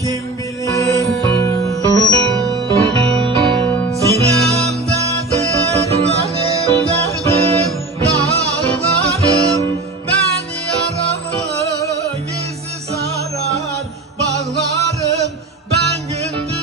kim bilir. Sinemdedir benim derdim, dağlarım ben yaramı, gizli sarar bağlarım ben gündüz.